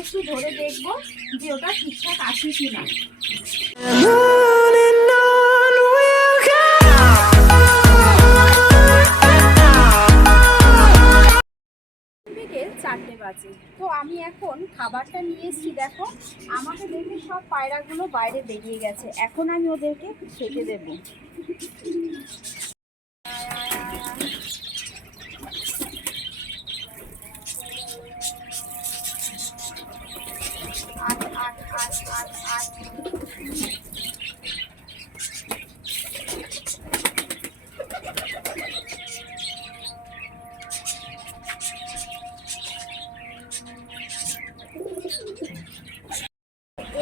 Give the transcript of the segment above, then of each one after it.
একটু ধরে দেখবো যে ওটা ঠিকঠাক আছে কিনা। বিকেল 4টে বাজে। তো আমি এখন খাবারটা নিয়ে এসেছি। দেখো আমাকে দেখে সব পায়রাগুলো বাইরে বেরিয়ে গেছে। এখন আমি ওদেরকে খেতে দেবো।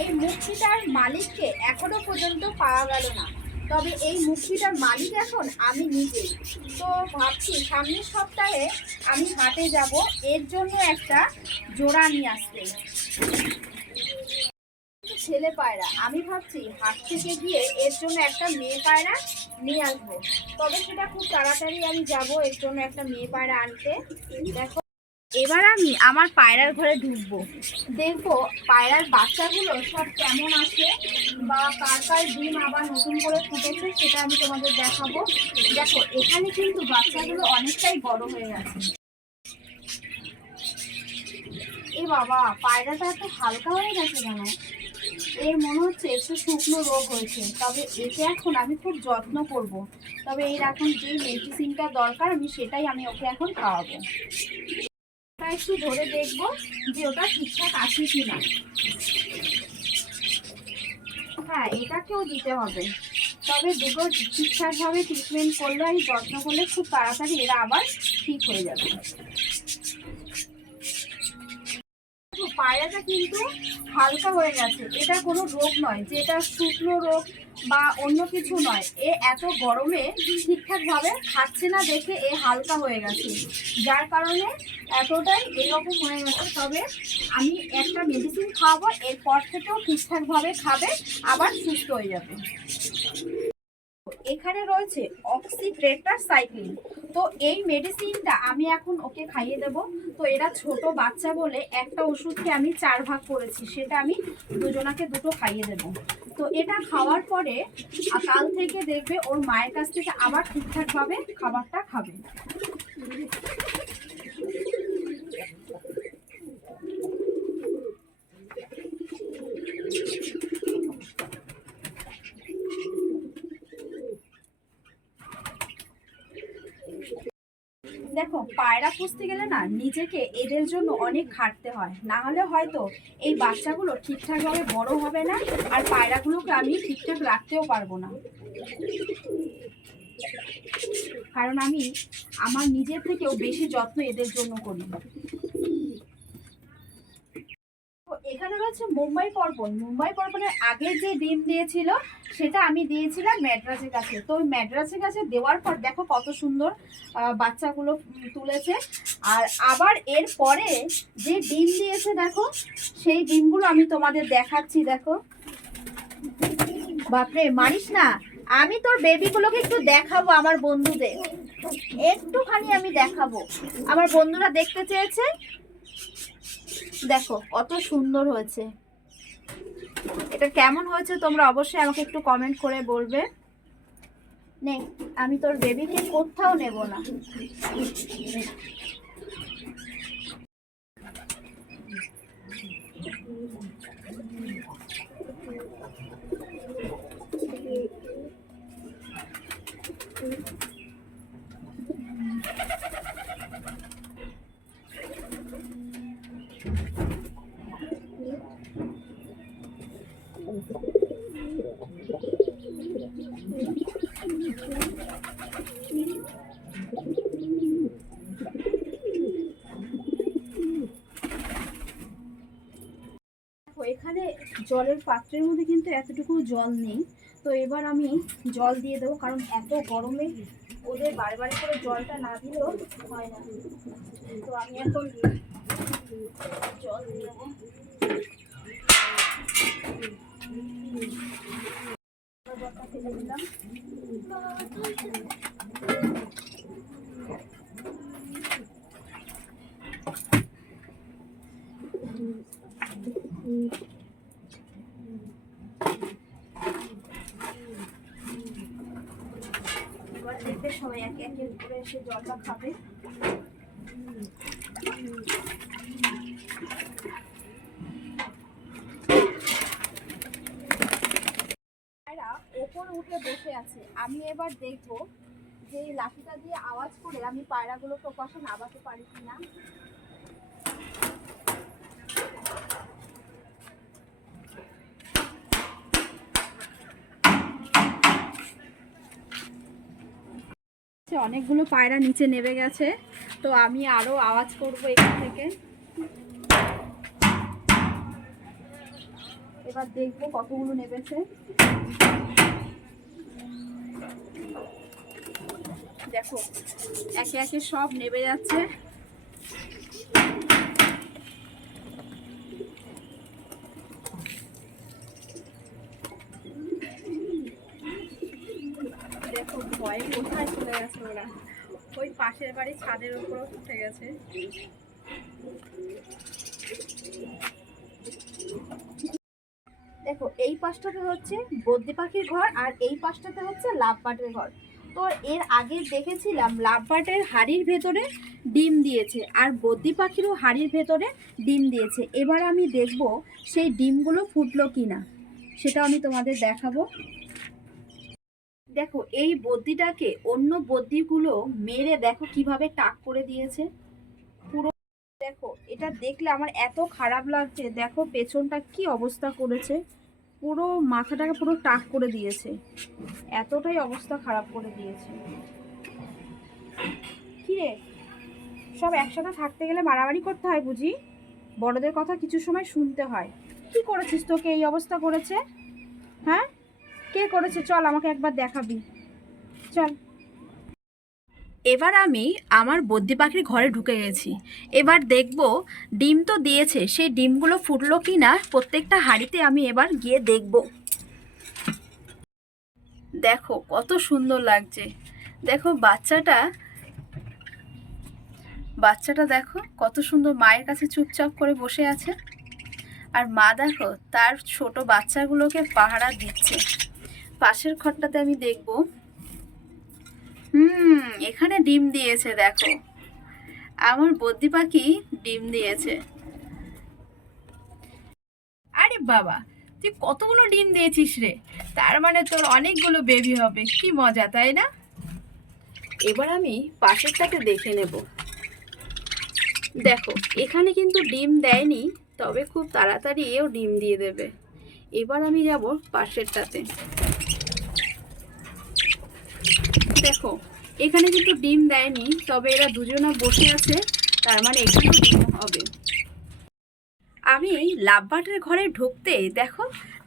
এই মুক্তিটার মালিককে এখনো পর্যন্ত পাওয়া গেল না। তবে এই মুক্তিটার মালিক এখন আমি নিজেই। তো ভাবছি সামনের সপ্তাহে আমি হাটে যাব, এর জন্য একটা জোড়া নিয়ে আসতে। ছেলে পায়রা, আমি ভাবছি হাট থেকে গিয়ে এর জন্য একটা মেয়ে পায়রা নিয়ে আসবো। তবে সেটা খুব তাড়াতাড়ি আমি যাব এর জন্য একটা মেয়ে পায়রা আনতে। দেখো এবার আমি আমার পায়রার ঘরে ঢুকবো, দেখবো পায়রার বাচ্চাগুলো সব কেমন আছে বা কার কার ডিম আবার নতুন করে ফুটেছে সেটা আমি তোমাদের দেখাবো। দেখো এখানে কিন্তু বাচ্চাগুলো অনেকটাই বড় হয়ে গেছে। এ বাবা, পায়রাটা এত হালকা হয়ে গেছে কেন? এর মনে হচ্ছে একটু শুকনো রোগ হয়েছে। তবে একে এখন আমি খুব যত্ন করব। তবে এর এখন যে মেডিসিনটা দরকার আমি সেটাই আমি ওকে এখন খাওয়াবো। একটু ধরে দেখবো যে ওটা ঠিকঠাক আছে কিনা। হ্যাঁ, এটাকেও দিতে হবে। তবে দুটো ঠিকঠাকভাবে ট্রিটমেন্ট করলে আর যত্ন করলে খুব তাড়াতাড়ি এরা আবার ঠিক হয়ে যাবে। পায়রাটা কিন্তু হালকা হয়ে গেছে। এটা কোনো রোগ নয় যে এটা শুকনো রোগ বা অন্য কিছু নয়। এ এত গরমে ঠিকঠাকভাবে খাচ্ছে না দেখে এ হালকা হয়ে গেছে, যার কারণে এতটাই এরকম হয়ে গেছে। তবে আমি একটা মেডিসিন খাওয়াবো, এরপর থেকেও ঠিকঠাকভাবে খাবে, আবার সুস্থ হয়ে যাবে। এখানে রয়েছে অক্সিটেট্রাসাইক্লিন। তো এই মেডিসিনটা আমি এখন ওকে খাইয়ে দেব। তো এরা ছোট বাচ্চা বলে একটা ওষুধকে আমি 4 ভাগ করেছি, সেটা আমি দুজনাকে দুটো খাইয়ে দেব। তো এটা খাওয়ার পরে কাল থেকে দেখবে ওর মায়ের কাছ থেকে আবার ঠিকঠাকভাবে খাবারটা খাবে। দেখো পায়রা পুষতে গেলে না নিজেকে এদের জন্য অনেক খাটতে হয়, না হলে হয়তো এই বাচ্চাগুলো ঠিকঠাকভাবে বড় হবে না, আর পায়রাগুলোকে আমি ঠিকঠাক রাখতেও পারবো না। কারণ আমি আমার নিজের থেকেও বেশি যত্ন এদের জন্য করি। এখানে রয়েছে মুম্বাই পর্বন। মুম্বাই পর্বনের আগে যে ডিম দিয়েছিল সেটা আমি দিয়েছিলাম ম্যাড্রাসের কাছে। তো ওই ম্যাড্রাসের কাছে দেওয়ার পর দেখো কত সুন্দর বাচ্চাগুলো তুলেছে। আর আবার এর পরে যে ডিম দিয়েছে দেখো, সেই ডিমগুলো আমি তোমাদের দেখাচ্ছি। দেখো বাপরে, মারিস না। আমি তোর বেবিগুলোকে একটু দেখাবো আমার বন্ধুদের, একটুখানি আমি দেখাবো। আমার বন্ধুরা দেখতে চেয়েছে। দেখো কত সুন্দর হয়েছে। এটা কেমন হয়েছে তোমরা অবশ্যই আমাকে একটু কমেন্ট করে বলবে। নে, আমি তোর বেবিকে কোথাও নেব না। এখানে জলের পাত্রের মধ্যে কিন্তু এতটুকু জল নেই। তো এবার আমি জল দিয়ে দেবো, কারণ এত গরমে ওদের বারবার করে জলটা না দিলেও হয় না। তো আমি এখন জল দিয়ে দেবো। ফেলে দিলাম। এবার দেখবে সবাই একে একে করে এসে জলটা খাবে। ওপর উঠে বসে আছে, আমি এবার দেখবো যে এই লাঠিটা দিয়ে আওয়াজ করে আমি পায়রাগুলোকে ওপাশে নামাতে পারি কিনা। অনেকগুলো পায়রা নিচে নেমে গেছে, তো আমি আরো আওয়াজ করবো এখান থেকে। এবার দেখবো কতগুলো নেমেছে। দেখো একে একে সব নেমে যাচ্ছে। দেখো ভয়ে কোথায় চলে গেছে ওরা, ওই পাশের বাড়ি ছাদের উপরও উঠে গেছে। দেখো এই পাশটাতে হচ্ছে বদ্রি পাখির ঘর, আর এই পাশটাতে হচ্ছে লাভবার্ডের ঘর। তো এর আগে দেখেছিলাম লাভবার্ডের হাড়ির ভেতরে ডিম দিয়েছে, আর বদ্রি পাখিরও হাড়ির ভেতরে ডিম দিয়েছে। এবার আমি দেখব সেই ডিমগুলো ফুটলো কিনা, সেটা আমি তোমাদের দেখাবো। দেখো এই বদ্রিটাকে অন্য বদ্রিগুলো মেরে দেখো কিভাবে টাক করে দিয়েছে পুরো। দেখো এটা দেখলে আমার এত খারাপ লাগছে, দেখো পেছনটা কি অবস্থা করেছে, পুরো মাথাটাকে পুরো টাক করে দিয়েছে, এতটাই অবস্থা খারাপ করে দিয়েছে। কি রে, সব একসাথে থাকতে গেলে মারামারি করতে হয় বুঝি? বড়দের কথা কিছু সময় শুনতে হয়। কি করেছিস, তোকে এই অবস্থা করেছে? হ্যাঁ, কে করেছে? চল আমাকে একবার দেখাবি, চল। এবার আমি আমার বদ্রি পাখির ঘরে ঢুকে গেছি। এবার দেখব ডিম তো দিয়েছে, সেই ডিমগুলো ফুটলো কি না প্রত্যেকটা হাঁড়িতে আমি এবার গিয়ে দেখব। দেখো কত সুন্দর লাগছে, দেখো বাচ্চাটা দেখো কত সুন্দর মায়ের কাছে চুপচাপ করে বসে আছে। আর মা দেখো তার ছোট বাচ্চাগুলোকে পাহারা দিচ্ছে। পাশের ঘরটাতে আমি দেখব, এখানে ডিম দিয়েছে। দেখো আমার বদ্রি পাখি ডিম দিয়েছে। আরে বাবা, তুই কতগুলো ডিম দিয়েছিস রে, তার মানে তোর অনেকগুলো বেবি হবে, কি মজা তাই না? এবার আমি পাশেরটাকে দেখে নেব। দেখো এখানে কিন্তু ডিম দেয়নি, তবে খুব তাড়াতাড়ি এও ডিম দিয়ে দেবে। এবার আমি যাব পাশেরটাতে। দেখো এখানে কিন্তু ডিম দেয়নি, তবে এরা দুজনা বসে আছে, তার মানে এখানেও ডিম হবে। আমি লাভবার্ডের ঘরে ঢুকতে দেখো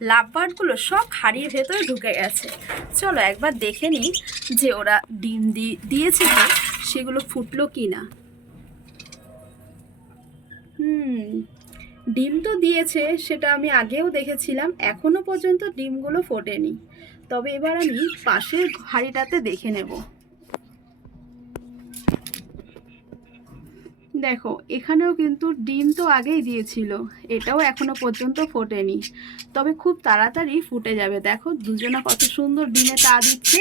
লাভবার্ডগুলো সব হাড়ির ভেতরে ঢুকে গেছে। চলো একবার দেখে নিই যে ওরা ডিম দিয়েছে সেগুলো ফুটলো কি না। ডিম তো দিয়েছে, সেটা আমি আগেও দেখেছিলাম, এখনো পর্যন্ত ডিমগুলো ফোটেনি। তবে এবার আমি পাশের হাঁড়িটাতে দেখে নেব। দেখো এখানেও কিন্তু ডিম তো আগেই দিয়েছিল, এটাও এখনো পর্যন্ত ফোটেনি, তবে খুব তাড়াতাড়ি ফুটে যাবে। দেখো দুজনা কত সুন্দর ডিমে তা দিচ্ছে।